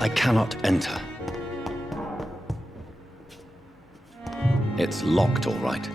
I cannot enter. It's locked, all right.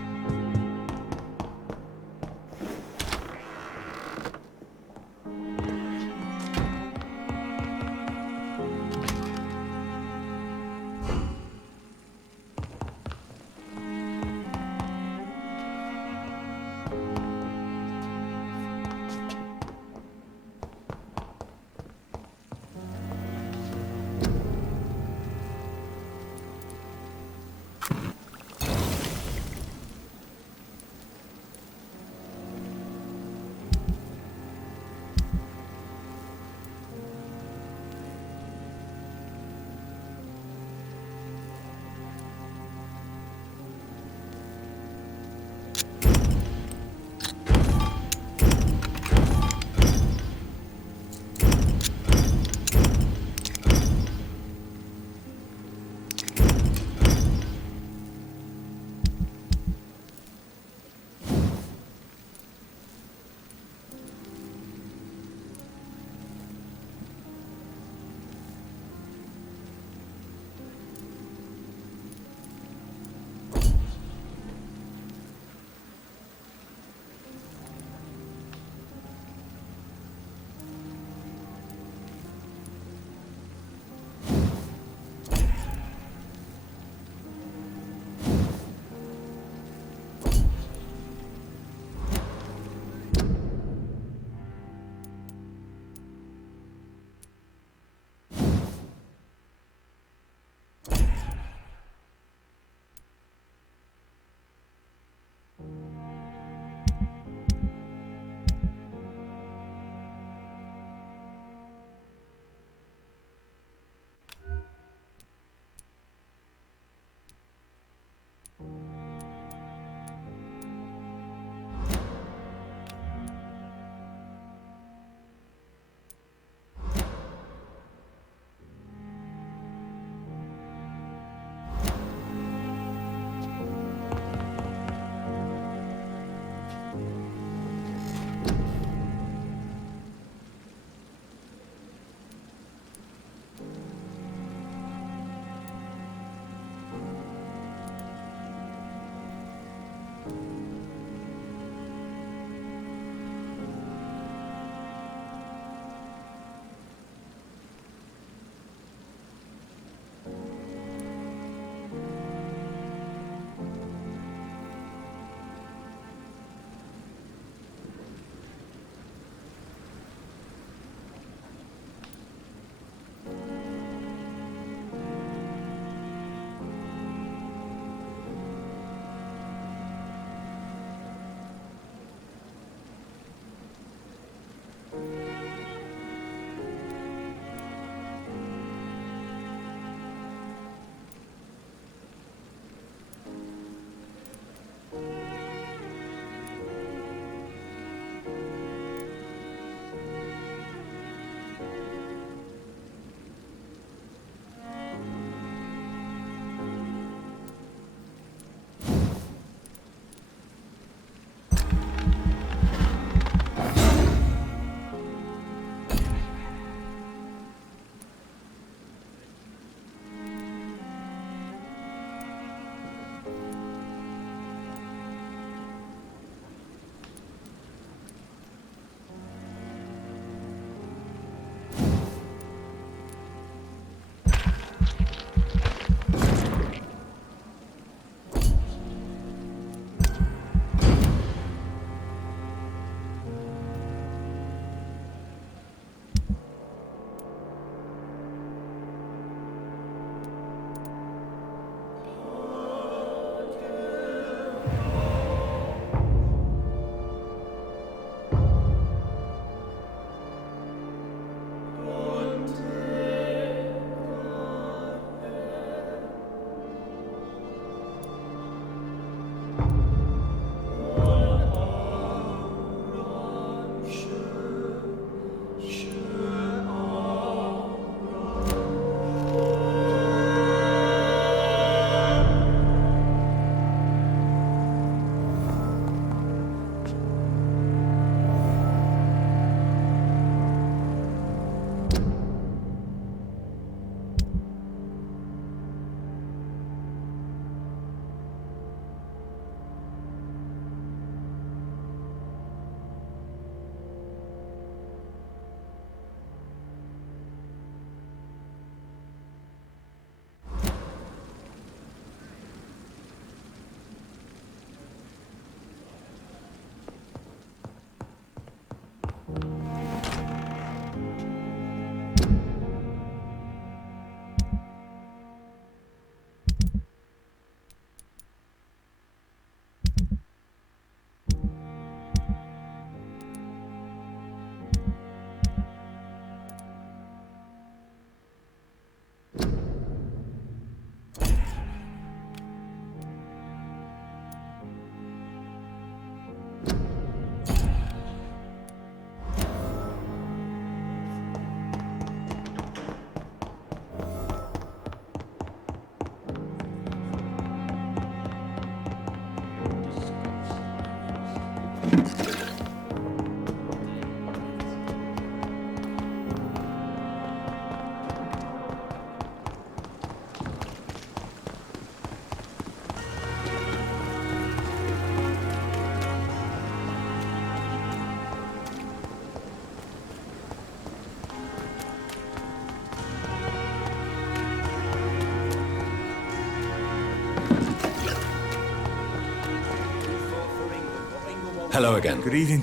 Hello again. Good evening,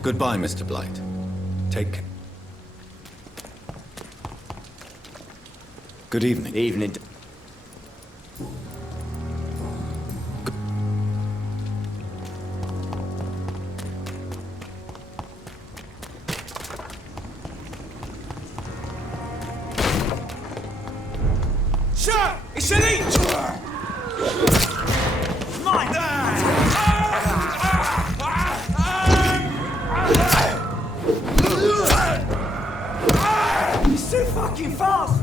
Goodbye, Mr. Blight. Take care. Good evening. Evening. Sir! It's elite! Mine! He's too fucking fast!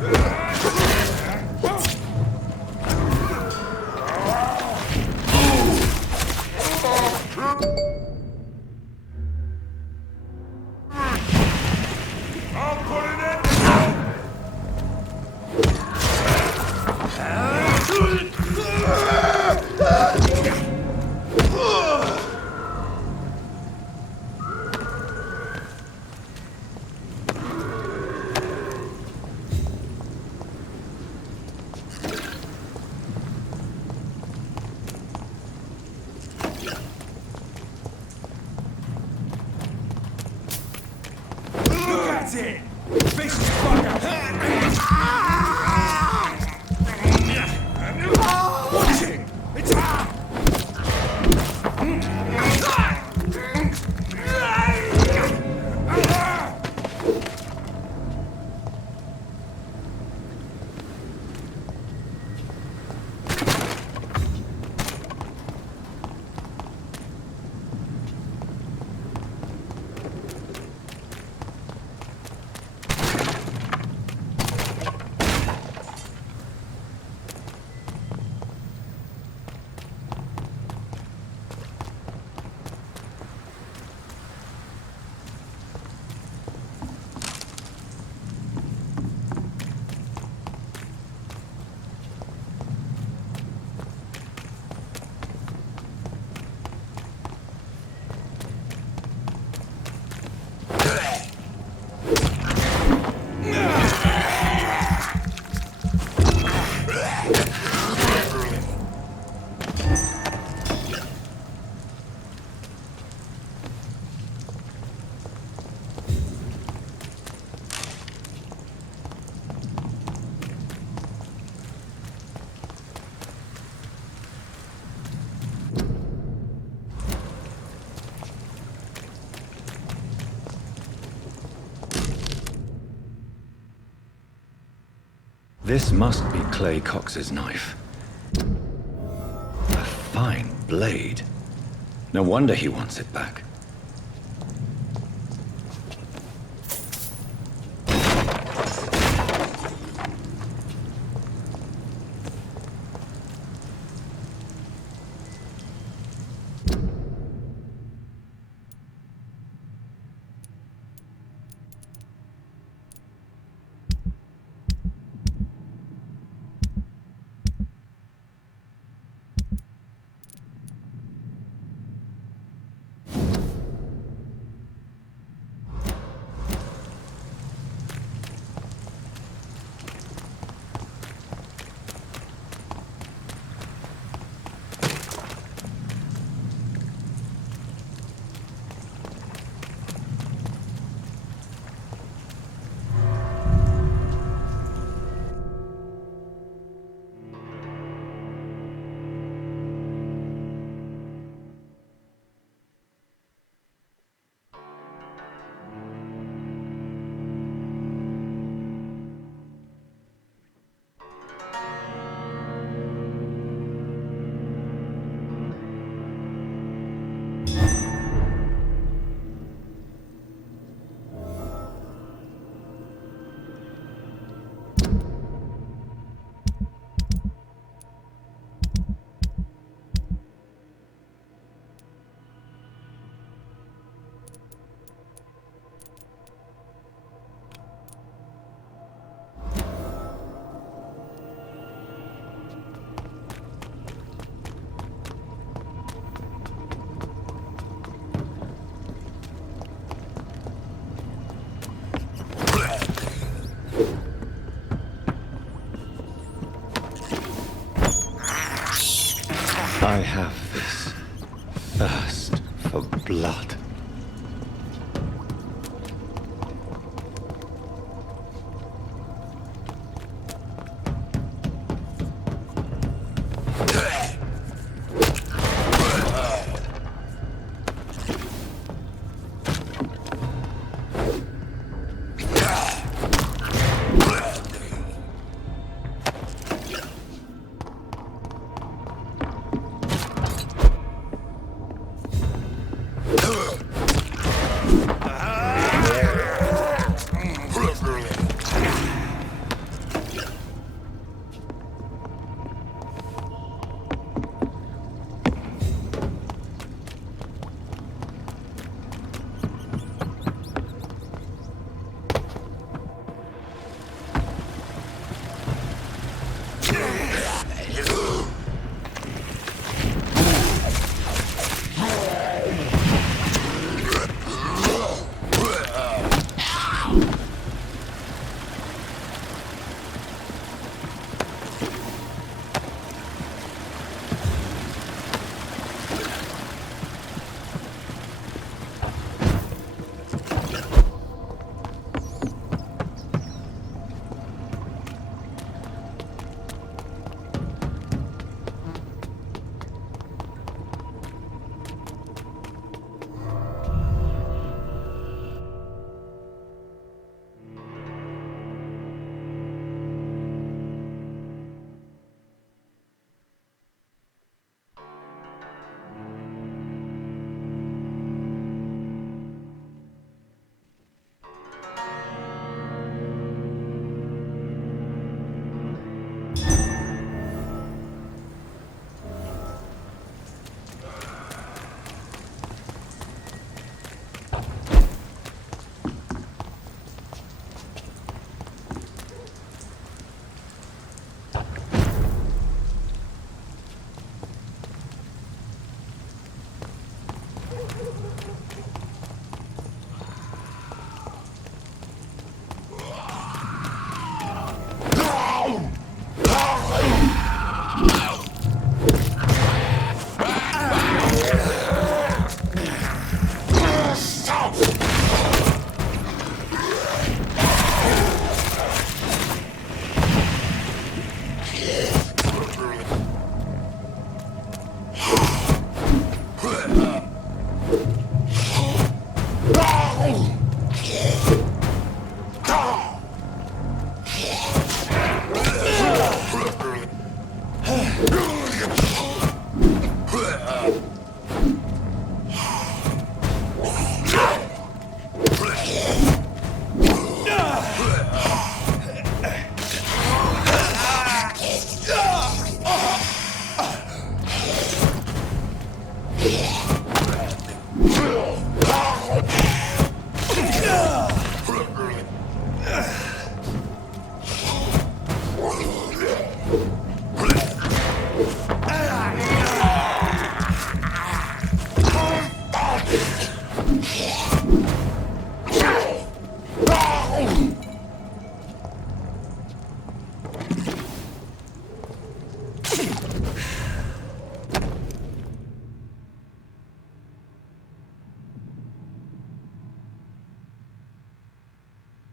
That's it! Vicious fucker! Watch it! It's This must be Clay Cox's knife. A fine blade. No wonder he wants it back. for blood.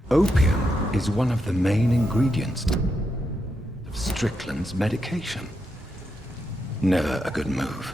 Opium is one of the main ingredients of Strickland's medication. Never a good move.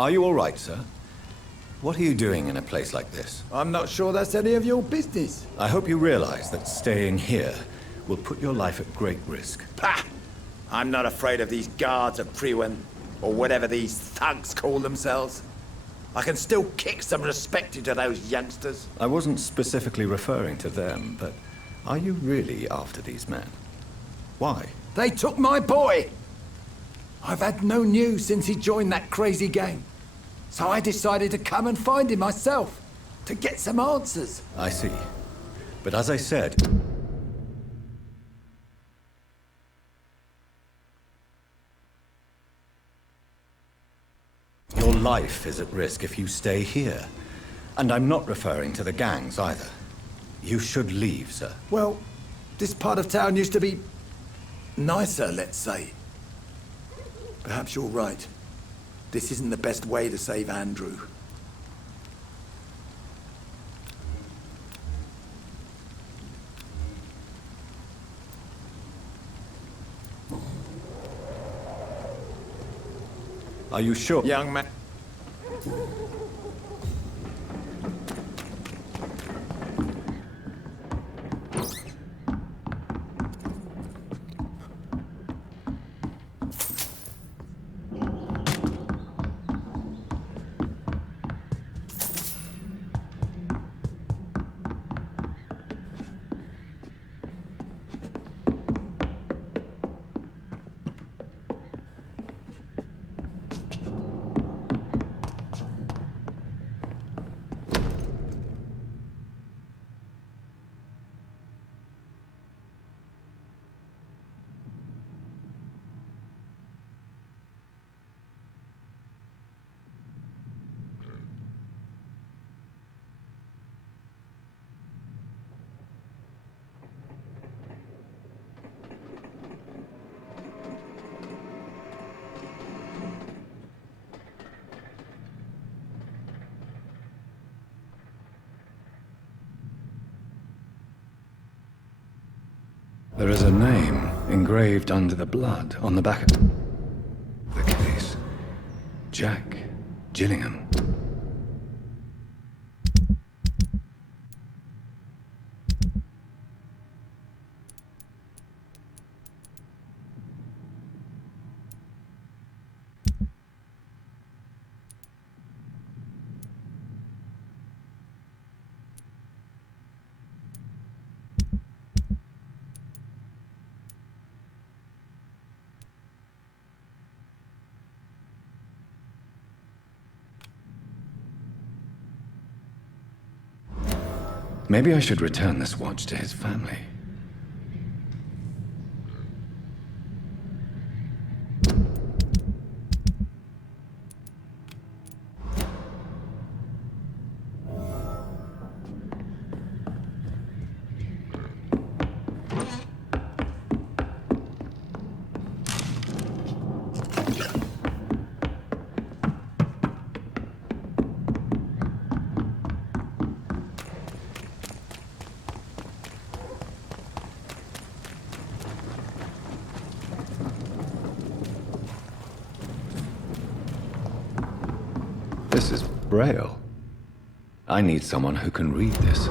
Are you all right, sir? What are you doing in a place like this? I'm not sure that's any of your business. I hope you realize that staying here will put your life at great risk. Pah! I'm not afraid of these guards of Priwen, or whatever these thugs call themselves. I can still kick some respect into those youngsters. I wasn't specifically referring to them, but are you really after these men? Why? They took my boy! I've had no news since he joined that crazy gang. So I decided to come and find him myself, to get some answers. I see. But as I said, your life is at risk if you stay here. And I'm not referring to the gangs either. You should leave, sir. Well, this part of town used to be nicer, let's say. Perhaps you're right. This isn't the best way to save Andrew. Are you sure? Young man. There is a name engraved under the blood on the back of the case. Jack Gillingham. Maybe I should return this watch to his family. This is Braille. I need someone who can read this.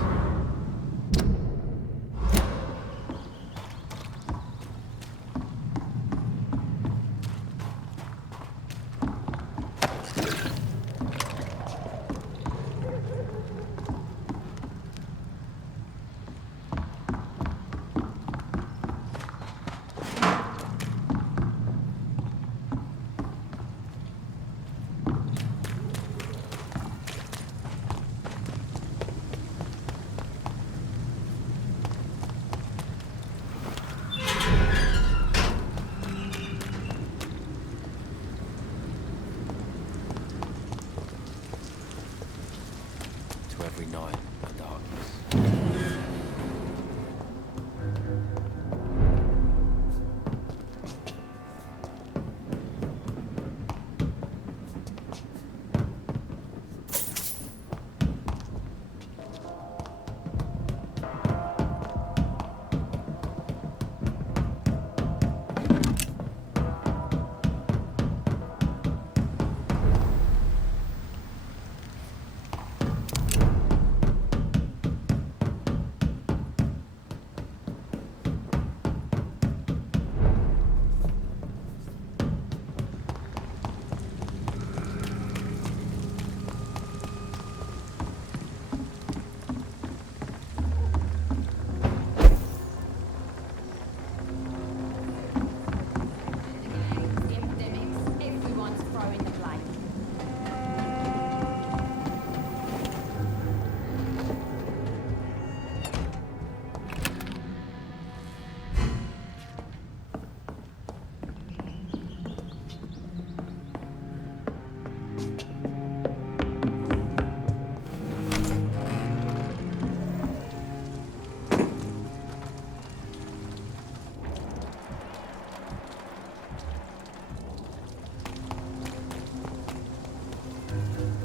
Every night, a darkness.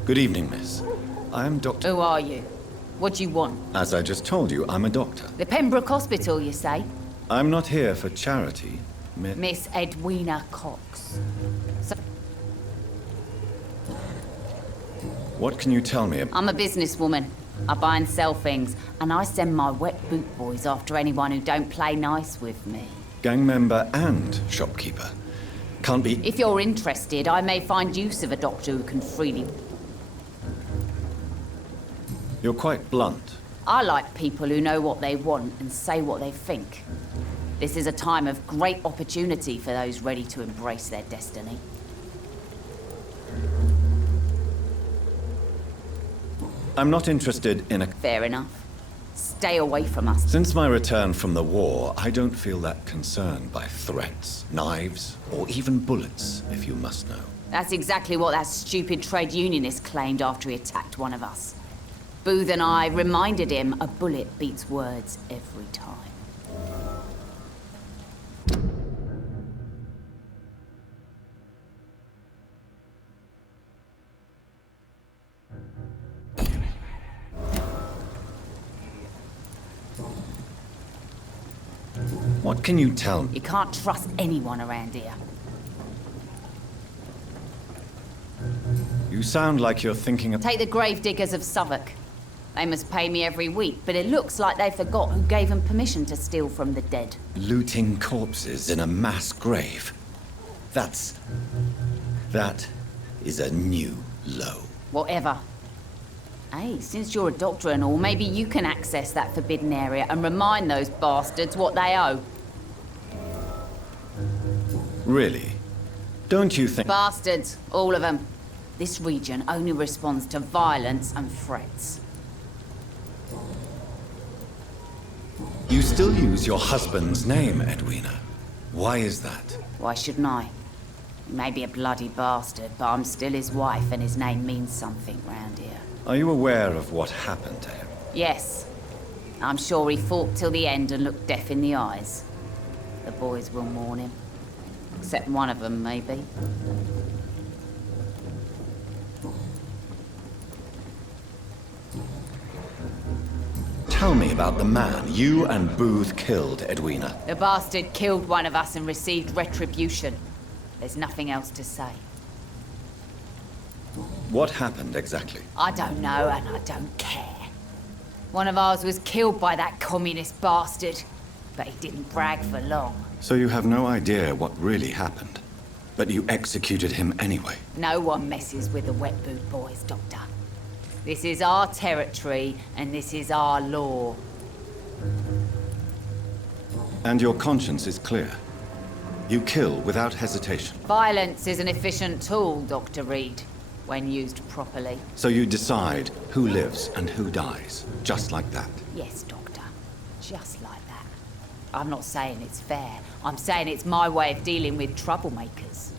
Good evening, miss. I am Dr. Who are you? What do you want? As I just told you, I'm a doctor. The Pembroke Hospital, you say? I'm not here for charity, Miss Edwina Cox. So What can you tell me about... I'm a businesswoman. I buy and sell things, and I send my wet boot boys after anyone who don't play nice with me. Gang member and shopkeeper? Can't be... If you're interested, I may find use of a doctor who can freely... You're quite blunt. I like people who know what they want and say what they think. This is a time of great opportunity for those ready to embrace their destiny. I'm not interested in a... Fair enough. Stay away from us. Since my return from the war, I don't feel that concerned by threats, knives, or even bullets, if you must know. That's exactly what that stupid trade unionist claimed after he attacked one of us. Booth and I reminded him a bullet beats words every time. What can you tell me? You can't trust anyone around here. You sound like you're thinking of... Take the gravediggers of Southwark. They must pay me every week, but it looks like they forgot who gave them permission to steal from the dead. Looting corpses in a mass grave. That is a new low. Whatever. Hey, since you're a doctor and all, maybe you can access that forbidden area and remind those bastards what they owe. Really? Don't you think... Bastards, all of them. This region only responds to violence and threats. You still use your husband's name, Edwina. Why is that? Why shouldn't I? He may be a bloody bastard, but I'm still his wife and his name means something round here. Are you aware of what happened to him? Yes. I'm sure he fought till the end and looked death in the eyes. The boys will mourn him. Except one of them, maybe. Tell me about the man you and Booth killed, Edwina. The bastard killed one of us and received retribution. There's nothing else to say. What happened exactly? I don't know and I don't care. One of ours was killed by that communist bastard, but he didn't brag for long. So you have no idea what really happened, but you executed him anyway. No one messes with the wet boot boys, Doctor. This is our territory and this is our law. And your conscience is clear. You kill without hesitation. Violence is an efficient tool, Dr. Reed, when used properly. So you decide who lives and who dies, just like that. Yes, Doctor. Just like that. I'm not saying it's fair. I'm saying it's my way of dealing with troublemakers.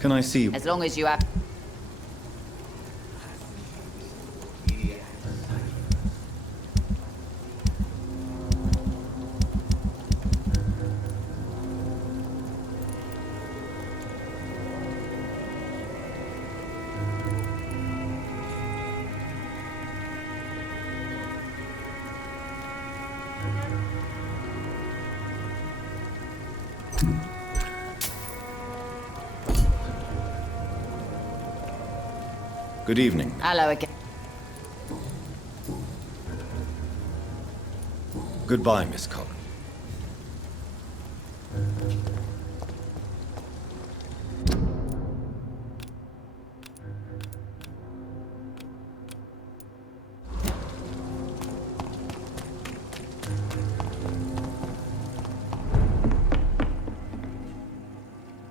Can I see? As long as you have... Good evening. Hello again. Goodbye, Miss Collins.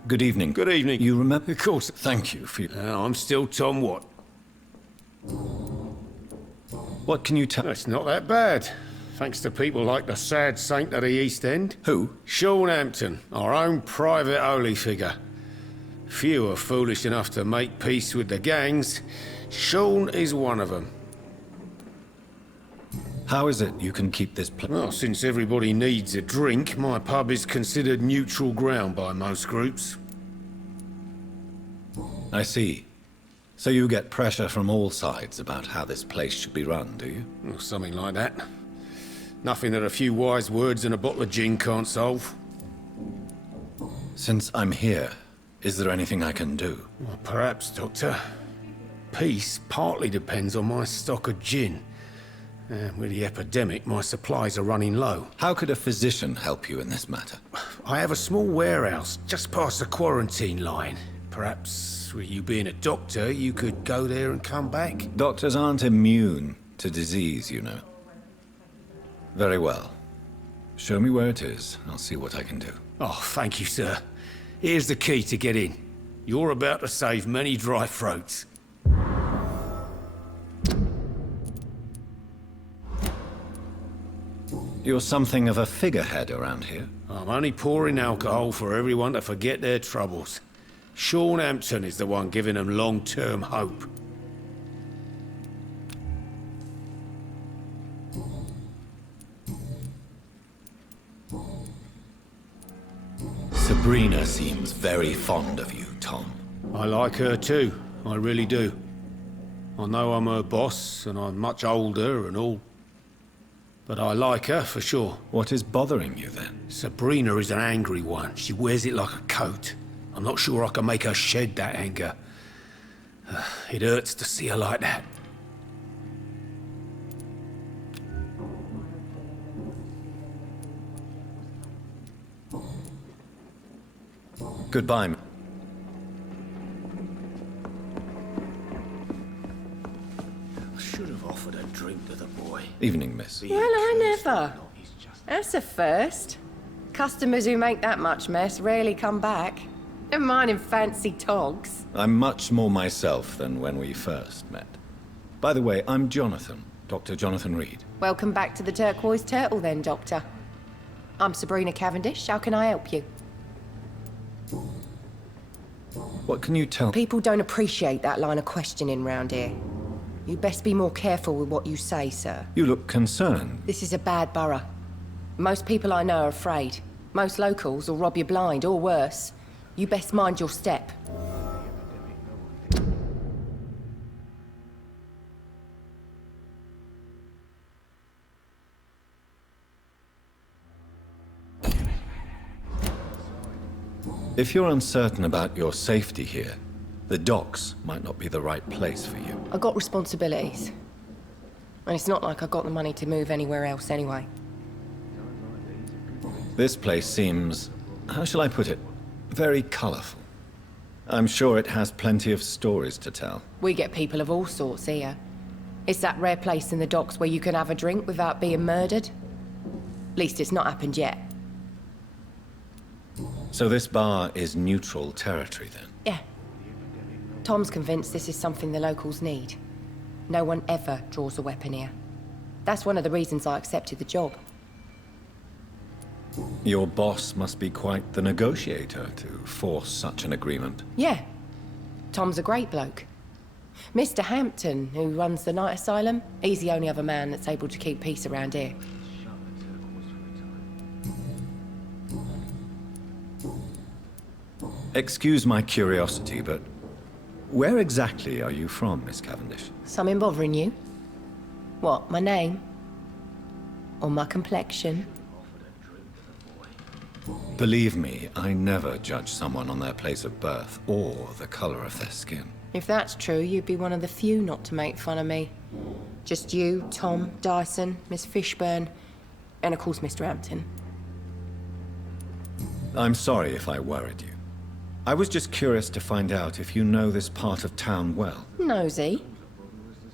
Good evening. Good evening. You remember? Of course. Thank you for... I'm still Tom Watt. What can you tell... It's not that bad. Thanks to people like the sad saint of the East End. Who? Sean Hampton, our own private holy figure. Few are foolish enough to make peace with the gangs. Sean is one of them. How is it you can keep this place? Well, since everybody needs a drink, my pub is considered neutral ground by most groups. I see. So you get pressure from all sides about how this place should be run, do you? Or something like that. Nothing that a few wise words and a bottle of gin can't solve. Since I'm here, is there anything I can do? Well, perhaps, Doctor. Peace partly depends on my stock of gin. With the epidemic, my supplies are running low. How could a physician help you in this matter? I have a small warehouse just past the quarantine line. Perhaps, with you being a doctor, you could go there and come back? Doctors aren't immune to disease, you know. Very well. Show me where it is. I'll see what I can do. Oh, thank you, sir. Here's the key to get in. You're about to save many dry throats. You're something of a figurehead around here. I'm only pouring alcohol for everyone to forget their troubles. Sean Hampton is the one giving them long-term hope. Sabrina seems very fond of you, Tom. I like her too. I really do. I know I'm her boss, and I'm much older and all. But I like her, for sure. What is bothering you, then? Sabrina is an angry one. She wears it like a coat. I'm not sure I can make her shed that anger. It hurts to see her like that. Goodbye. I should have offered a drink to the boy. Evening, miss. Well, I never. That's a first. Customers who make that much mess rarely come back. Never mind in fancy togs. I'm much more myself than when we first met. By the way, I'm Jonathan, Dr. Jonathan Reed. Welcome back to the Turquoise Turtle then, Doctor. I'm Sabrina Cavendish. How can I help you? What can you tell? People don't appreciate that line of questioning round here. You best be more careful with what you say, sir. You look concerned. This is a bad borough. Most people I know are afraid. Most locals will rob you blind, or worse. You best mind your step. If you're uncertain about your safety here, the docks might not be the right place for you. I got responsibilities. And it's not like I got the money to move anywhere else anyway. This place seems, how shall I put it, very colorful. I'm sure it has plenty of stories to tell. We get people of all sorts here. It's that rare place in the docks where you can have a drink without being murdered. At least it's not happened yet. So this bar is neutral territory then? Yeah. Tom's convinced this is something the locals need. No one ever draws a weapon here. That's one of the reasons I accepted the job. Your boss must be quite the negotiator to force such an agreement. Yeah. Tom's a great bloke. Mr. Hampton, who runs the night asylum, he's the only other man that's able to keep peace around here. Excuse my curiosity, but where exactly are you from, Miss Cavendish? Something bothering you? What, my name? Or my complexion? Believe me, I never judge someone on their place of birth or the color of their skin. If that's true, you'd be one of the few not to make fun of me. Just you, Tom, Dyson, Miss Fishburne, and of course Mr. Hampton. I'm sorry if I worried you. I was just curious to find out if you know this part of town well. Nosy.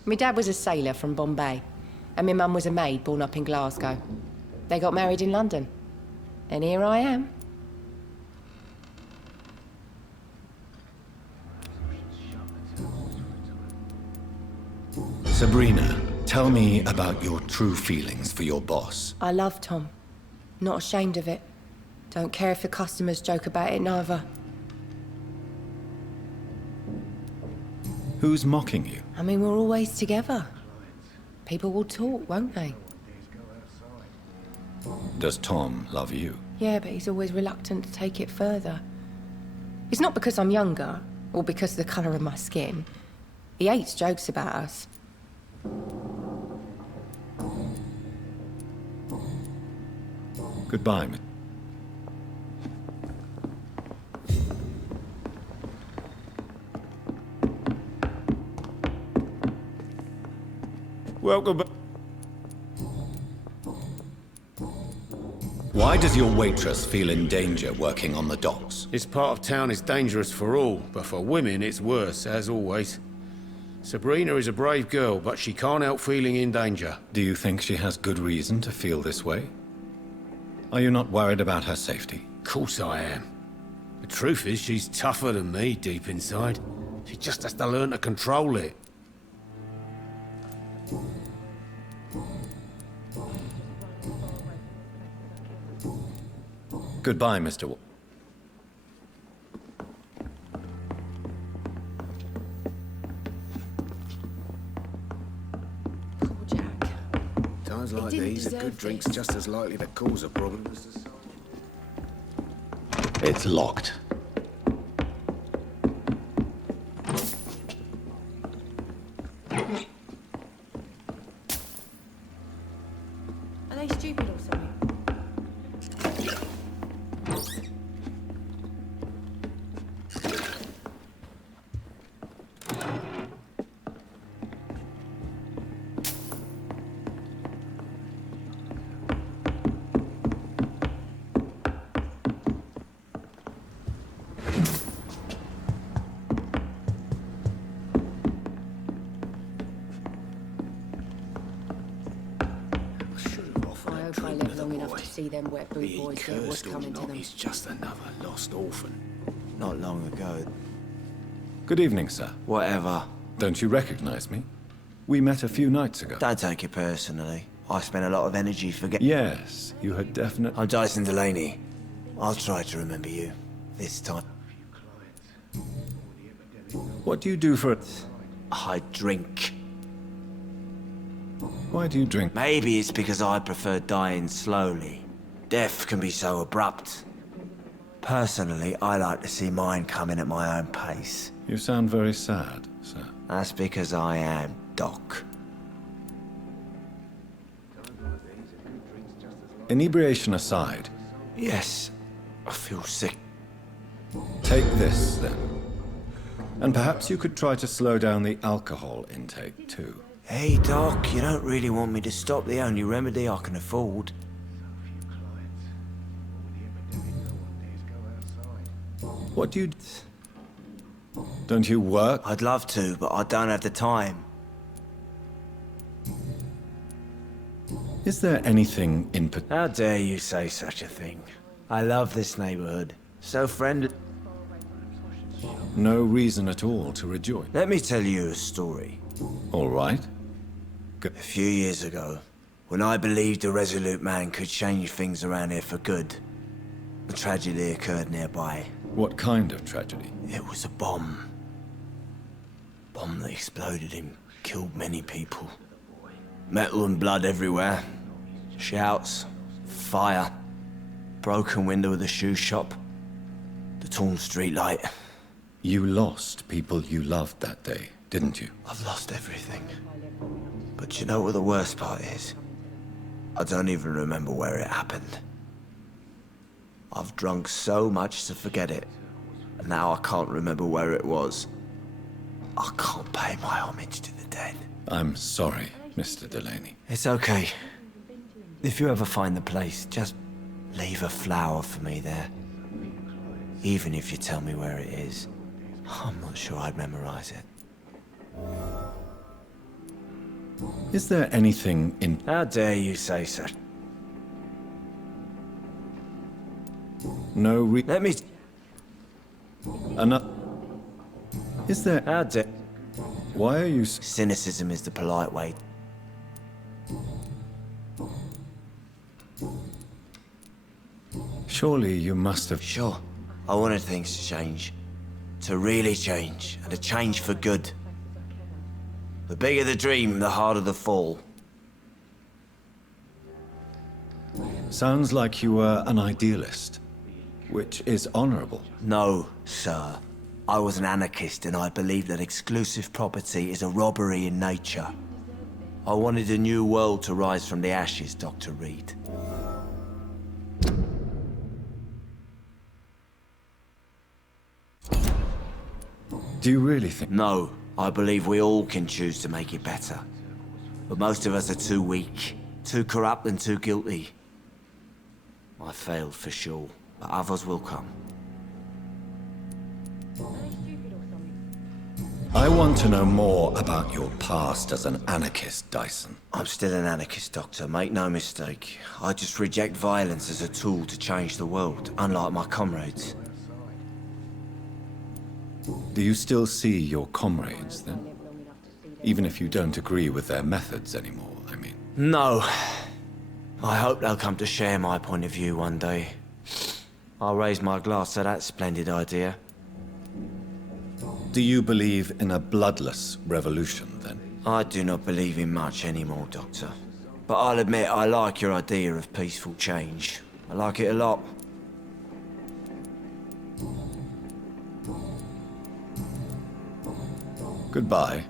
My dad was a sailor from Bombay, and my mum was a maid born up in Glasgow. They got married in London. And here I am. Sabrina, tell me about your true feelings for your boss. I love Tom. Not ashamed of it. Don't care if the customers joke about it neither. Who's mocking you? I mean, we're always together. People will talk, won't they? Does Tom love you? Yeah, but he's always reluctant to take it further. It's not because I'm younger, or because of the colour of my skin. He hates jokes about us. Goodbye, Miss. Welcome back. Why does your waitress feel in danger working on the docks? This part of town is dangerous for all, but for women it's worse, as always. Sabrina is a brave girl, but she can't help feeling in danger. Do you think she has good reason to feel this way? Are you not worried about her safety? Of course I am. The truth is, she's tougher than me deep inside. She just has to learn to control it. Goodbye, Mr. Poor Jack. Times He like didn't these, a deserve good drink's this. just as likely to cause a problem as the... It's locked. see them wet boot Be boys get what's cursed or coming to not, them. he's just another lost orphan. Not long ago. Good evening, sir. Whatever. Don't you recognize me? We met a few nights ago. Don't take it personally. I spent a lot of energy forgetting. Yes, you had definitely... I'm Dyson Delaney. I'll try to remember you. This time. What do you do for... I drink. Why do you drink? Maybe it's because I prefer dying slowly. Death can be so abrupt. Personally, I like to see mine coming at my own pace. You sound very sad, sir. That's because I am Doc. Inebriation aside, Yes, I feel sick. take this, then. And perhaps you could try to slow down the alcohol intake, too. Hey, Doc, you don't really want me to stop the only remedy I can afford. What do you... Don't you work? I'd love to, but I don't have the time. Is there anything in... How dare you say such a thing? I love this neighborhood. So friendly. No reason at all to rejoice. Let me tell you a story. All right. A few years ago, when I believed a resolute man could change things around here for good, a tragedy occurred nearby. What kind of tragedy? It was a bomb. Bomb that exploded and killed many people. Metal and blood everywhere. Shouts, fire, broken window of the shoe shop, the torn street light. You lost people you loved that day, didn't you? I've lost everything. But you know what the worst part is? I don't even remember where it happened. I've drunk so much to forget it, and now I can't remember where it was. I can't pay my homage to the dead. I'm sorry, Mr. Delaney. It's okay. If you ever find the place, just leave a flower for me there. Even if you tell me where it is, I'm not sure I'd memorize it. Is there anything in... How dare you say so? No Let me... Enough... Is there... How dare... Why are you... Cynicism is the polite way. Surely you must have... Sure, I wanted things to change. To really change, and to change for good. The bigger the dream, the harder the fall. Sounds like you were an idealist, which is honorable. No, sir. I was an anarchist, and I believed that exclusive property is a robbery in nature. I wanted a new world to rise from the ashes, Dr. Reed. Do you really think... No, I believe we all can choose to make it better. But most of us are too weak, too corrupt and too guilty. I failed for sure, but others will come. I want to know more about your past as an anarchist, Dyson. I'm still an anarchist, Doctor, make no mistake. I just reject violence as a tool to change the world, unlike my comrades. Do you still see your comrades, then? Even if you don't agree with their methods anymore, I mean. No. I hope they'll come to share my point of view one day. I'll raise my glass to that splendid idea. Do you believe in a bloodless revolution, then? I do not believe in much anymore, Doctor. But I'll admit I like your idea of peaceful change. I like it a lot. Goodbye.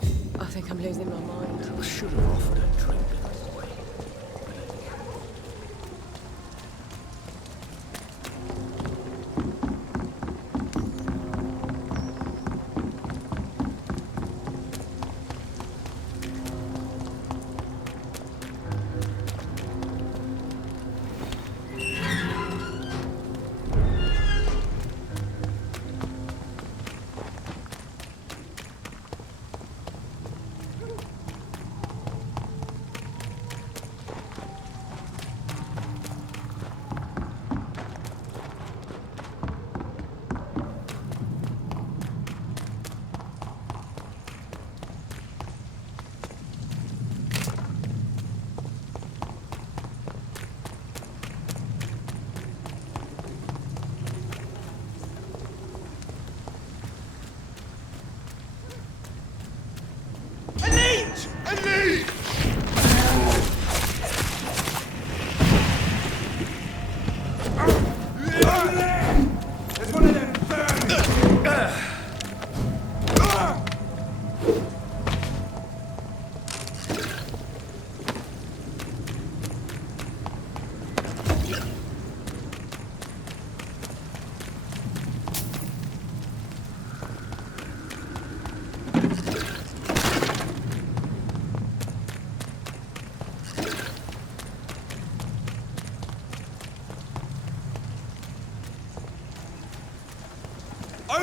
I think I'm losing my mind. I should have offered a drink.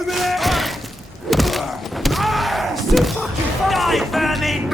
Over there! So fucking fast! Die, vermin!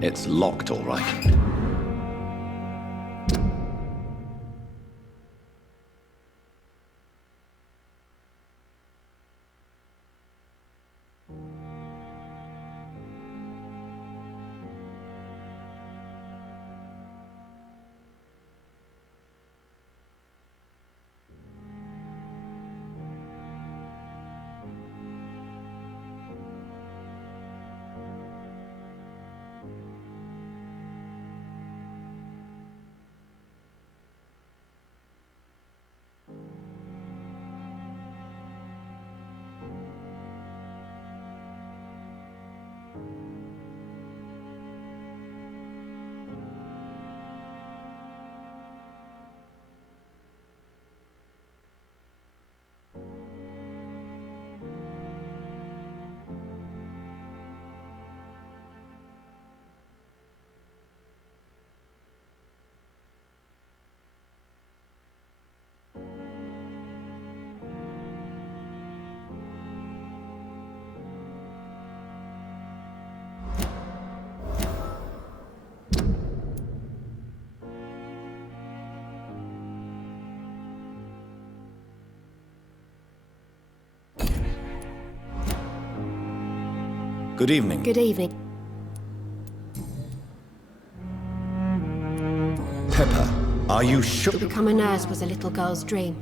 It's locked, all right. Good evening. Good evening. Pepper, are you sure? To become a nurse was a little girl's dream.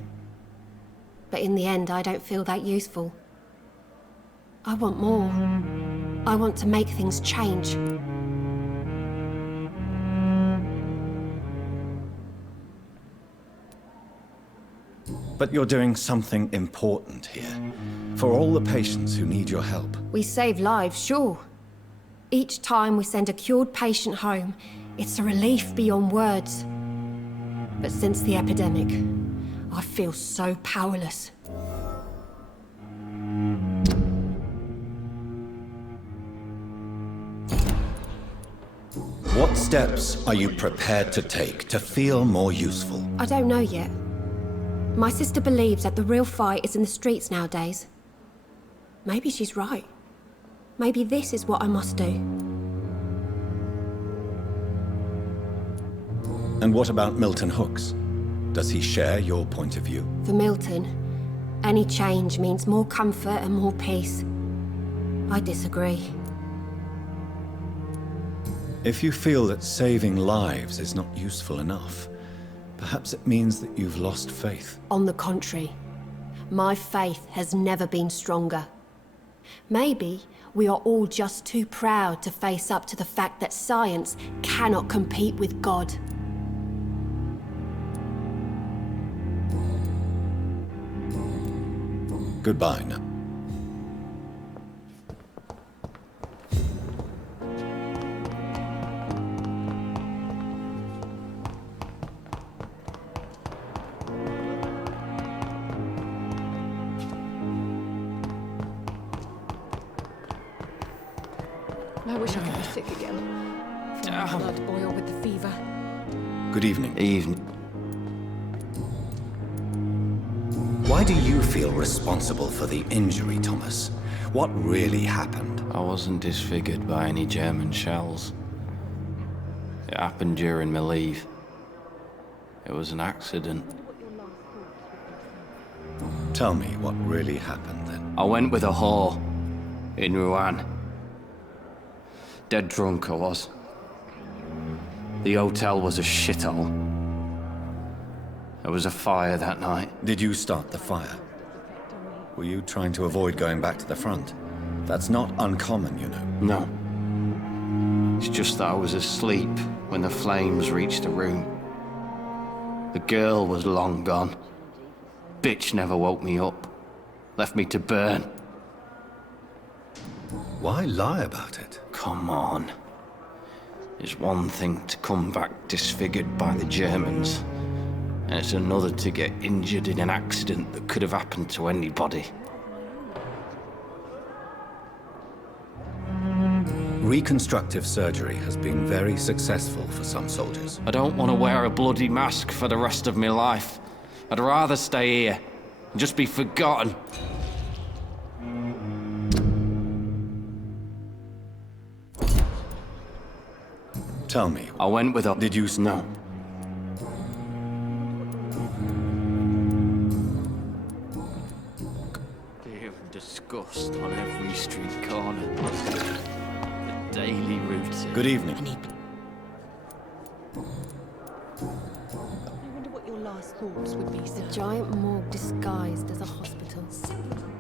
But in the end, I don't feel that useful. I want more. I want to make things change. But you're doing something important here. For all the patients who need your help. We save lives, sure. Each time we send a cured patient home, it's a relief beyond words. But since the epidemic, I feel so powerless. What steps are you prepared to take to feel more useful? I don't know yet. My sister believes that the real fight is in the streets nowadays. Maybe she's right. Maybe this is what I must do. And what about Milton Hooks? Does he share your point of view? For Milton, any change means more comfort and more peace. I disagree. If you feel that saving lives is not useful enough, perhaps it means that you've lost faith. On the contrary, my faith has never been stronger. Maybe we are all just too proud to face up to the fact that science cannot compete with God. Goodbye now. I wish I could be sick again. Feel my blood boil with the fever. Good evening. Evening. Why do you feel responsible for the injury, Thomas? What really happened? I wasn't disfigured by any German shells. It happened during my leave. It was an accident. Tell me what really happened then. I went with a whore in Rouen. Dead drunk I was. The hotel was a shithole. There was a fire that night. Did you start the fire? Were you trying to avoid going back to the front? That's not uncommon, you know. No. It's just that I was asleep when the flames reached the room. The girl was long gone. Bitch never woke me up. Left me to burn. Why lie about it? Come on. It's one thing to come back disfigured by the Germans, and it's another to get injured in an accident that could have happened to anybody. Reconstructive surgery has been very successful for some soldiers. I don't want to wear a bloody mask for the rest of my life. I'd rather stay here and just be forgotten. Tell me. I went with a... Did you... No. Fear and disgust on every street corner. The daily routine. Good evening. I wonder what your last thoughts would be, sir. A giant morgue disguised as a hospital.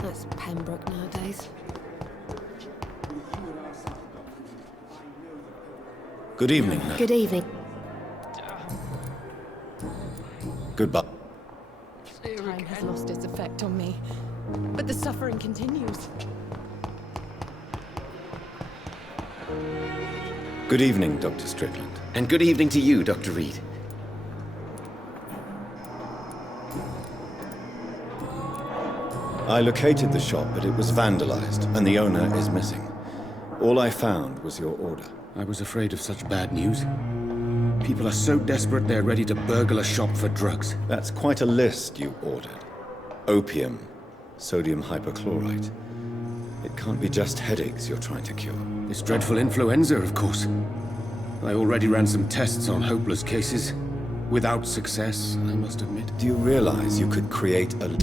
That's Pembroke nowadays. Good evening. Good evening. Goodbye. Time has lost its effect on me, but the suffering continues. Good evening, Dr. Strickland. And good evening to you, Dr. Reed. I located the shop, but it was vandalized, and the owner is missing. All I found was your order. I was afraid of such bad news. People are so desperate they're ready to burgle a shop for drugs. That's quite a list you ordered. Opium, sodium hypochlorite. It can't be just headaches you're trying to cure. This dreadful influenza, of course. I already ran some tests on hopeless cases. Without success, I must admit. Do you realize you could create a...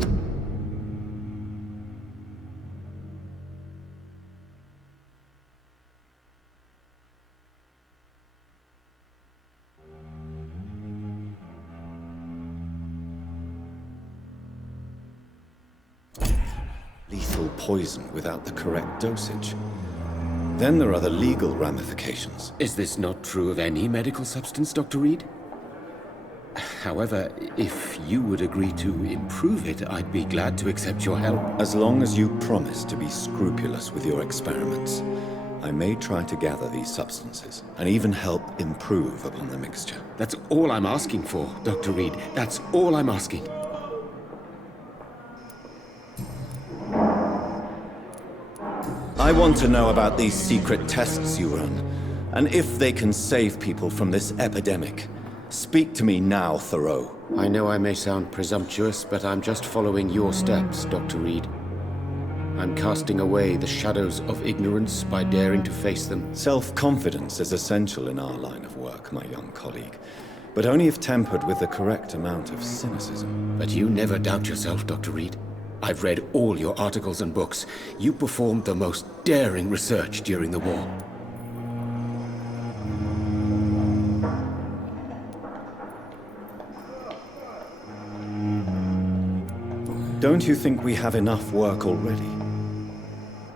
lethal poison without the correct dosage? Then there are the legal ramifications. Is this not true of any medical substance, Dr. Reed? However, if you would agree to improve it, I'd be glad to accept your help. As long as you promise to be scrupulous with your experiments, I may try to gather these substances, and even help improve upon the mixture. That's all I'm asking for, Dr. Reed. That's all I'm asking. I want to know about these secret tests you run, and if they can save people from this epidemic. Speak to me now, Thoreau. I know I may sound presumptuous, but I'm just following your steps, Dr. Reed. I'm casting away the shadows of ignorance by daring to face them. Self-confidence is essential in our line of work, my young colleague, but only if tempered with the correct amount of cynicism. But you never doubt yourself, Dr. Reed. I've read all your articles and books. You performed the most daring research during the war. Don't you think we have enough work already?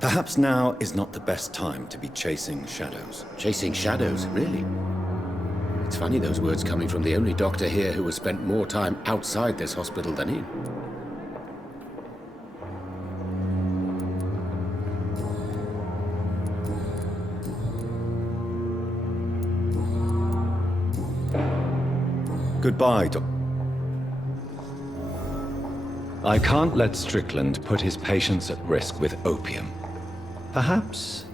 Perhaps now is not the best time to be chasing shadows. Chasing shadows, really? It's funny those words coming from the only doctor here who has spent more time outside this hospital than in. Goodbye, Doc. I can't let Strickland put his patients at risk with opium. Perhaps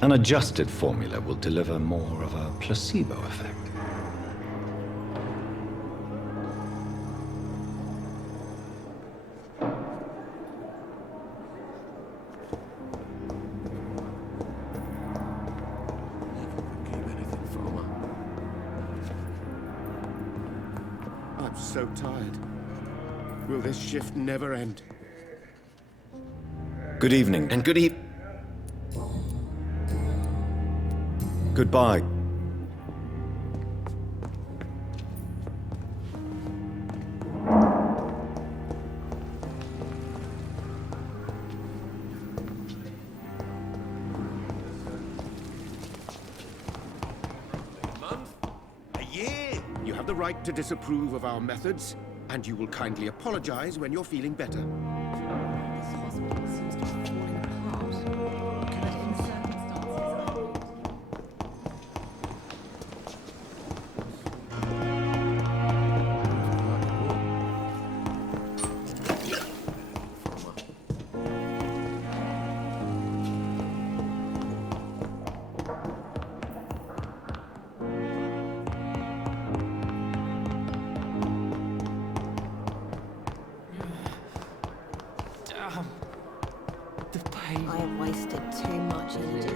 an adjusted formula will deliver more of a placebo effect. so tired. Will this shift never end? Good evening. And good evening. Goodbye. You have the right to disapprove of our methods, and you will kindly apologize when you're feeling better. This hospital seems to be falling apart. Can I circumstances? I have wasted too much energy.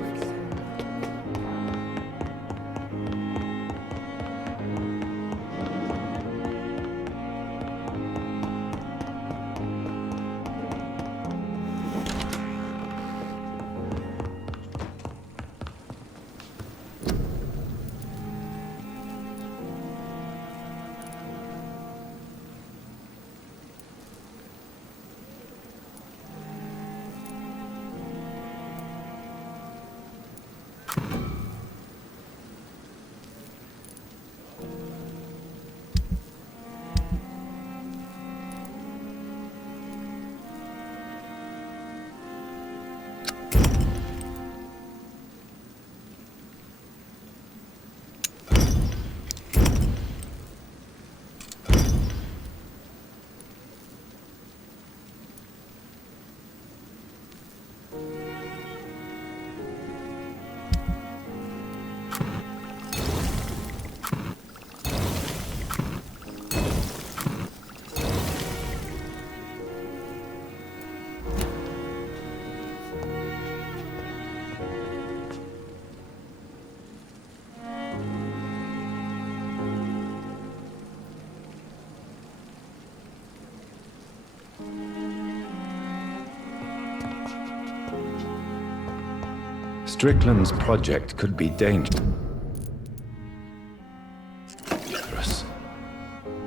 Strickland's project could be dangerous.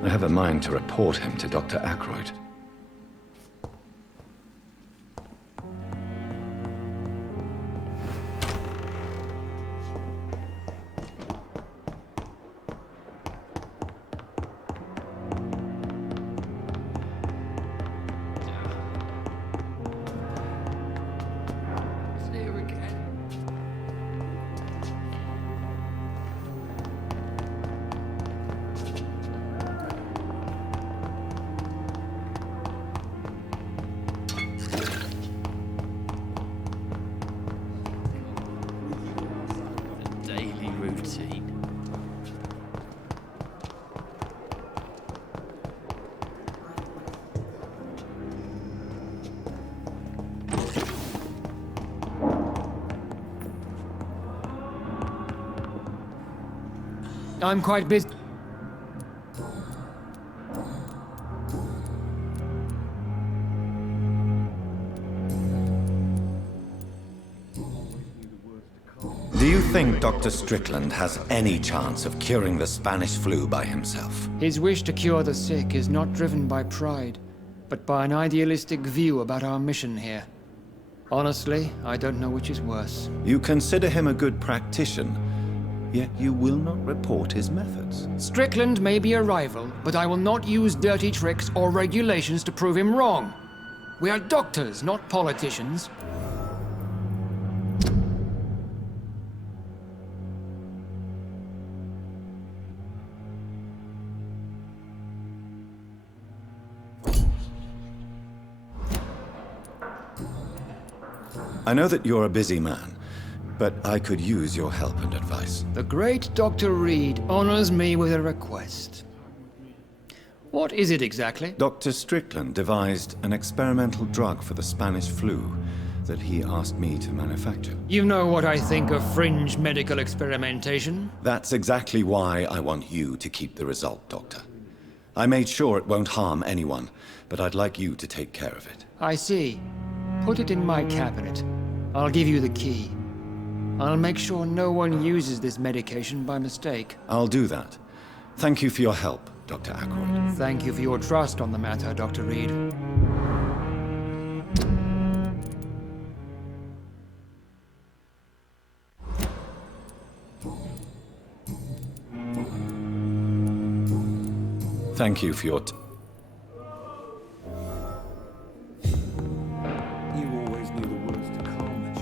I have a mind to report him to Dr. Ackroyd. I'm quite busy. Do you think Dr. Strickland has any chance of curing the Spanish flu by himself? His wish to cure the sick is not driven by pride, but by an idealistic view about our mission here. Honestly, I don't know which is worse. You consider him a good practitioner, yet you will not report his methods. Strickland may be a rival, but I will not use dirty tricks or regulations to prove him wrong. We are doctors, not politicians. I know that you're a busy man, but I could use your help and advice. The great Dr. Reed honors me with a request. What is it exactly? Dr. Strickland devised an experimental drug for the Spanish flu that he asked me to manufacture. You know what I think of fringe medical experimentation? That's exactly why I want you to keep the result, Doctor. I made sure it won't harm anyone, but I'd like you to take care of it. I see. Put it in my cabinet. I'll give you the key. I'll make sure no one uses this medication by mistake. I'll do that. Thank you for your help, Dr. Ackroyd. Thank you for your trust on the matter, Dr. Reed. Thank you for your You always knew the words to calm the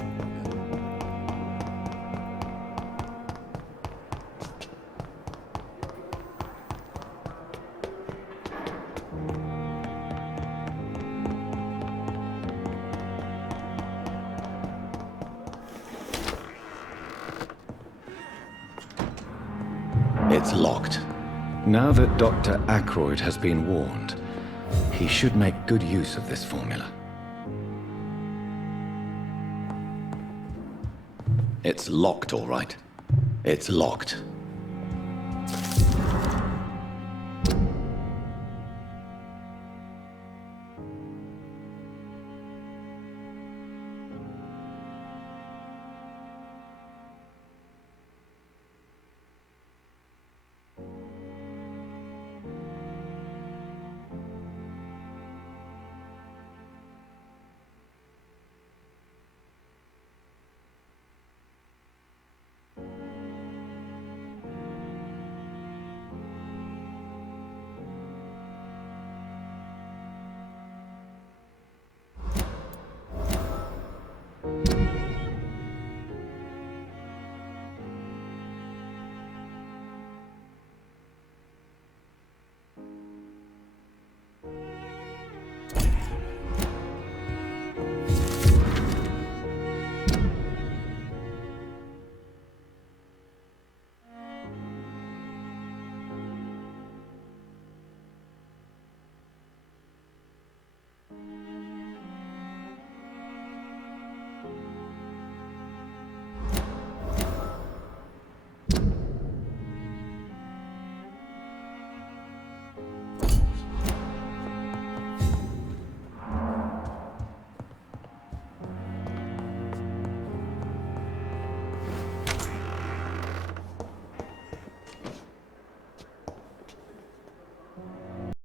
It's locked. Now that Dr. Ackroyd has been warned, he should make good use of this formula. It's locked, all right. It's locked.